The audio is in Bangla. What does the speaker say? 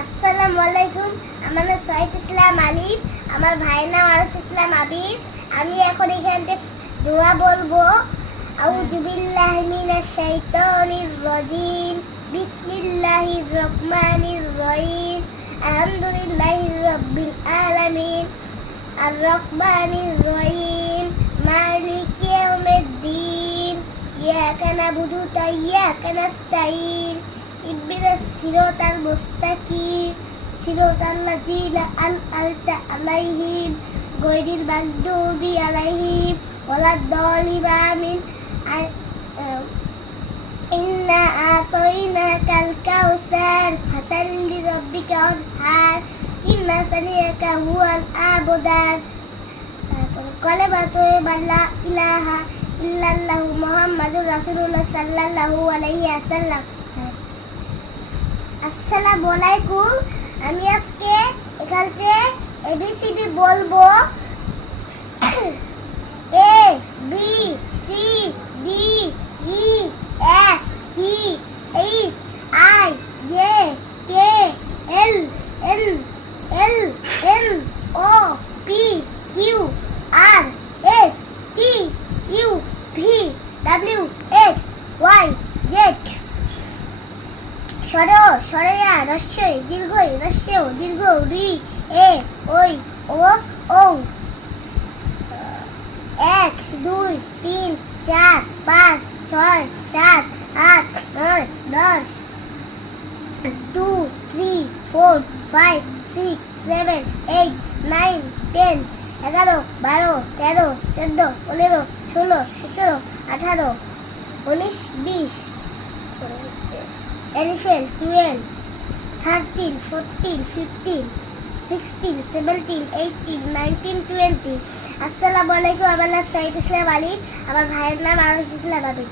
আসসালামু আলাইকুম আমার নাম সৈফ ইসলাম আলিফ। আমার ভাইয়ের নাম আরস ইসলাম আবিদ। আমি এখন এখানে দোয়া বলব। আউযু বিল্লাহি মিনাশ শাইতানির রাজিম। বিসমিল্লাহির রহমানির রহিম। আলহামদুলিল্লাহি রাব্বিল আলামিন। আর রহমানির রহিম। মালিক ইয়াউমিদ্দিন। ইয়াকা নাবুদু ওয়া ইয়াকা নাস্তাইন ইহদিনা সিরাতাল মুস্তাকিম সিরাতাল লাযিনা আন'আমতা আলাইহিম গায়রিল মাগদুবি আলাইহিম ওয়ালাদ-দালিন আমিন ইন্না আতাইনাকাল কাউসার ফাসাল্লি রাব্বিকা ওয়ানহার ইন্না সানিয়াকা হুয়াল ইলাহা ইল্লাল্লাহু মুহাম্মাদুর রাসূলুল্লাহ সাল্লাল্লাহু আলাইহি ওয়াসাল্লাম। আসসালামু আলাইকুম আমি আজকে এখানে এবিসিডি বলবো A B C D E F G H I J K L N L N O P Q R সর, সরয়া, রস্যই, দীর্ঘই, রস্যও, দীর্ঘ রি এ, ওই, ও ও এক, দুই, তিন, চার, পাঁচ, ছয়, সাত, আট, নয়, দশ। Two, three, four, five, six, seven, eight, nine, ten, এগারো, বারো, তেরো, চোদ্দ, পনেরো, ষোলো, সতেরো, আঠারো, উনিশ, বিশ। Elephant, 12, 13, 14, 15, 16, 17, 18, 19, 20. আসসালামু আলাইকুম আমার নাম সাইদ ইসলাম আলী আমার ভাইয়ের নাম আরস ইসলাম আবিদ